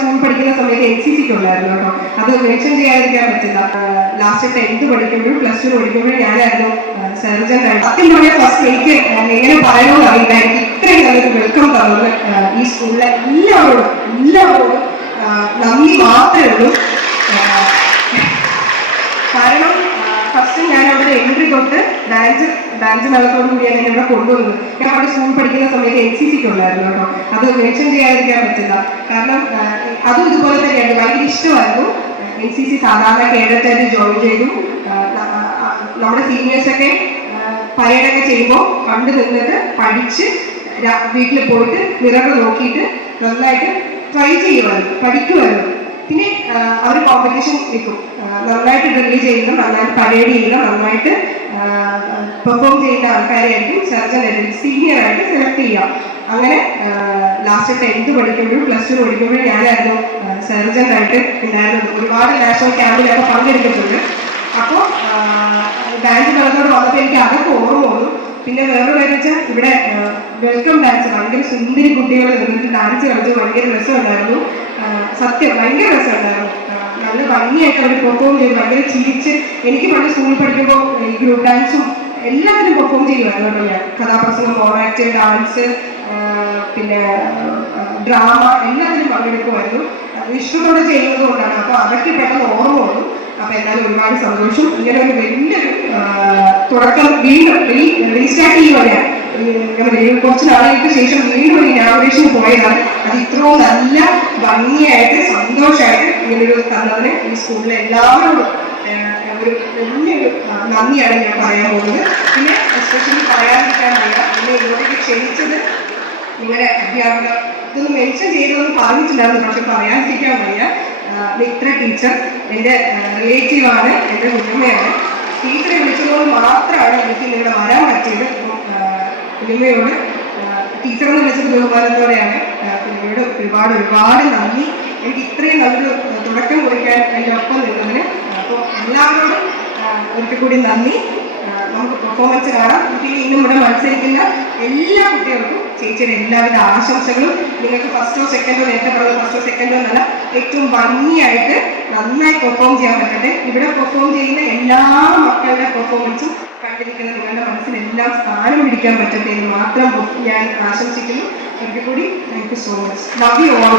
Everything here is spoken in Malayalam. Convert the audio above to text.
സ്കൂൾ പഠിക്കുന്ന സമയത്ത് എൻ സി സിക്ക് ഉണ്ടായിരുന്നു കേട്ടോ. അത് മെൻഷൻ ചെയ്യാതിരിക്കാൻ പറ്റില്ല. ലാസ്റ്റ് ടെൻത്ത് പഠിക്കുമ്പോഴും പ്ലസ് ടു പഠിക്കുമ്പോഴും ഞാനായിരുന്നു സർജൻ സത്യം പറഞ്ഞ ഫസ്റ്റ് എനിക്ക് എങ്ങനെ പറയണമെന്ന് അറിയില്ല. എനിക്ക് ഇത്രയും നല്ലൊരു വെൽക്കം തന്നത് ഈ സ്കൂളിലെ എല്ലാവരോടും എല്ലാവരോടും നന്ദി മാത്രമേ ഉള്ളൂ ആ, കാരണം ഫസ്റ്റ് ഞാൻ അവിടെ എൻട്രി തൊട്ട് ഡാൻസ് ഡാൻസ് മേളത്തോടു കൂടിയാണ് എന്നെ ഇവിടെ കൊണ്ടുവന്നത് ഞാൻ അവിടെ സ്കൂൾ പഠിക്കുന്ന സമയത്ത് എൻ സി സിക്ക് ഉണ്ടായിരുന്നു കേട്ടോ. അത് മെൻഷൻ ചെയ്യാതിരിക്കാൻ പറ്റില്ല. കാരണം അതും ഇതുപോലെ തന്നെയാണ്. ഭയങ്കര ഇഷ്ടമായിരുന്നു. എൻ സി സി സാധാരണ കേരളത്തിൽ ജോയിൻ ചെയ്തു. നമ്മുടെ സീനിയേഴ്സൊക്കെ പരേഡൊക്കെ ചെയ്യുമ്പോൾ കണ്ടു നിന്നിട്ട് പഠിച്ച് വീട്ടിൽ പോയിട്ട് മിറർ നോക്കിയിട്ട് നന്നായിട്ട് ട്രൈ ചെയ്യുമായിരുന്നു. പഠിക്കുമായിരുന്നു. പിന്നെ അവർ കോമ്പറ്റീഷൻ വെക്കും നന്നായിട്ട് ഡ്രില്ല് ചെയ്യണം നന്നായിട്ട് പരേഡ് ചെയ്യണം നന്നായിട്ട് പെർഫോം ചെയ്യേണ്ട ആൾക്കാരെയായിരിക്കും. സർജൻ സീനിയർ ആയിട്ട് സെലക്ട് ചെയ്യുക. അങ്ങനെ ലാസ്റ്റ് ടെൻത്ത് പഠിക്കുമ്പോഴും പ്ലസ് ടു പഠിക്കുമ്പോഴും ഞാനായിരുന്നു സർജൻ ആയിട്ട് ഉണ്ടായിരുന്നത്. ഒരുപാട് നാഷണൽ ക്യാമ്പിലൊക്കെ പങ്കെടുത്തിട്ടുണ്ട്. അപ്പോൾ ഡാൻസ് കളത്തോട് വന്നപ്പോൾ എനിക്ക് അതൊക്കെ ഓർമ്മ വന്നു. പിന്നെ വേറൊരു കാര്യം വെച്ചാൽ ഇവിടെ വെൽക്കം ഡാൻസ് ഭയങ്കര സുന്ദരി കുട്ടികൾ നിന്നിട്ട് ഡാൻസ് കളിച്ചു ഭയങ്കര രസമുണ്ടായിരുന്നു. സത്യം ഭയങ്കര രസമുണ്ടായിരുന്നു. നല്ല ഭംഗിയായിട്ട് അവർ പെർഫോം ചെയ്തു ഭയങ്കര ചിരിച്ച് എനിക്ക് പണ്ട് സ്കൂളിൽ പഠിക്കുമ്പോൾ ഈ ഗ്രൂപ്പ് ഡാൻസും എല്ലാത്തിനും പെർഫോം ചെയ്യുമായിരുന്നു കേട്ടോ ഞാൻ. കഥാപ്രസംഗം മോണാക്ട് ഡാൻസ് പിന്നെ ഡ്രാമ എല്ലാത്തിനും പങ്കെടുക്കുമായിരുന്നു. ഇഷ്ടത്തോടെ ചെയ്യുന്നത് കൊണ്ടാണ്. അപ്പോൾ അതൊക്കെ പെട്ടെന്ന് ഓർമ്മ വന്നു. അപ്പോൾ എന്തായാലും ഒരുപാട് സന്തോഷം. ഇങ്ങനെ ഒരു വലിയൊരു തുടക്കം വീണ്ടും റീസ്റ്റാർട്ട് ചെയ്യുകയാണ് കുറച്ച് നാളുകൾക്ക് ശേഷം വീണ്ടും ഒരു ഇനാഗുറേഷന് പോയതാണ്. അത് ഇത്രയും നല്ല ഭംഗിയായിട്ട് സന്തോഷമായിട്ട് ഇങ്ങനൊരു തന്നതിന് ഈ സ്കൂളിലെ എല്ലാവരും ഒരു വലിയൊരു നന്ദിയാണ് ഞാൻ പറയാൻ പോകുന്നത്. പിന്നെ എസ്പെഷ്യലി പറയാതിരിക്കാൻ വയ്യ. എന്നെ ഇങ്ങോട്ടേക്ക് ക്ഷണിച്ചത് നിങ്ങളുടെ അധ്യാപകർ ഇതൊന്നും മെൻഷൻ ചെയ്തതൊന്നും പറഞ്ഞിട്ടില്ലായിരുന്നു പക്ഷെ പറയാതിരിക്കാൻ വയ്യ. ഇത്ര ടീച്ചർ എന്റെ റിലേറ്റീവാണ് എന്റെ കുഞ്ഞമ്മയാണ് ടീച്ചറെ വിളിച്ചതുകൊണ്ട് മാത്രമാണ് എനിക്ക് ഇവിടെ വരാൻ പറ്റിയത്. കുഞ്ഞമ്മയോട് ടീച്ചർ എന്ന് വിളിച്ച ബഹുമാനത്തോടെയാണ് ആഹ് ഒരുപാട് ഒരുപാട് നന്ദി. എനിക്ക് ഇത്രയും നല്ലൊരു തുടക്കം കുറിക്കാൻ എന്റെ ഒപ്പം നിന്നതിന് അപ്പോൾ എല്ലാവരോടും ഒരിക്കൽ കൂടി നന്ദി. നമുക്ക് പെർഫോമൻസ് കാണാം. പിന്നെ ഇന്നും ഇവിടെ മത്സരിക്കുന്ന എല്ലാ കുട്ടികൾക്കും ചേച്ചിയുടെ എല്ലാവിധ ആശംസകളും. നിങ്ങൾക്ക് ഫസ്റ്റോ സെക്കൻഡോ നേരത്തെ പറഞ്ഞ ഫസ്റ്റോ സെക്കൻഡോ എന്നല്ല ഏറ്റവും ഭംഗിയായിട്ട് നന്നായി പെർഫോം ചെയ്യാൻ പറ്റട്ടെ. ഇവിടെ പെർഫോം ചെയ്യുന്ന എല്ലാ മക്കളുടെ പെർഫോമൻസും കണ്ടിരിക്കുന്ന നിങ്ങളുടെ മനസ്സിനെല്ലാം സ്ഥാനം പിടിക്കാൻ പറ്റട്ടെ എന്ന് മാത്രം ഞാൻ ആശംസിക്കുന്നു. ഒരിക്കൽ കൂടി thank you so much love you all